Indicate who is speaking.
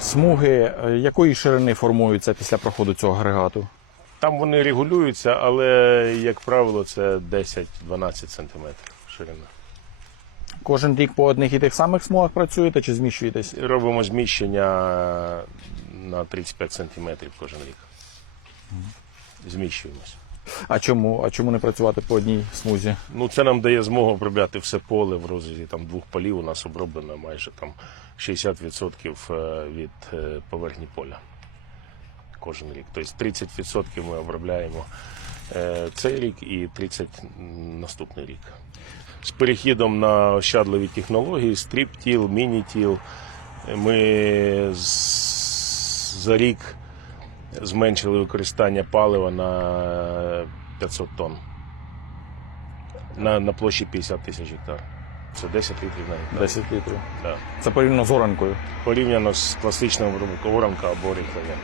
Speaker 1: Смуги е, якої ширини формуються після проходу цього агрегату?
Speaker 2: Там вони регулюються, але, як правило, це 10-12 сантиметрів ширина.
Speaker 1: Кожен рік по одних і тих самих смугах працюєте чи зміщуєтесь?
Speaker 2: Робимо зміщення на 35 сантиметрів кожен рік. Зміщуємось.
Speaker 1: А чому? А чому не працювати по одній смузі?
Speaker 2: Ну, це нам дає змогу обробляти все поле в розрізі там, двох полів. У нас оброблено майже там 60% е, від е, поверхні поля кожен рік. Тобто 30% ми обробляємо е, цей рік і 30% наступний рік. З перехідом на ощадливі технології, стріп-тіл, міні-тіл, ми за рік зменшили використання палива на 500 тонн на, на площі 50 тисяч гектар. Це 10 літрів на гектар.
Speaker 1: 10 літрів.
Speaker 2: Да.
Speaker 1: Це порівняно з оранкою.
Speaker 2: Порівняно з класичним оранка або рихленням.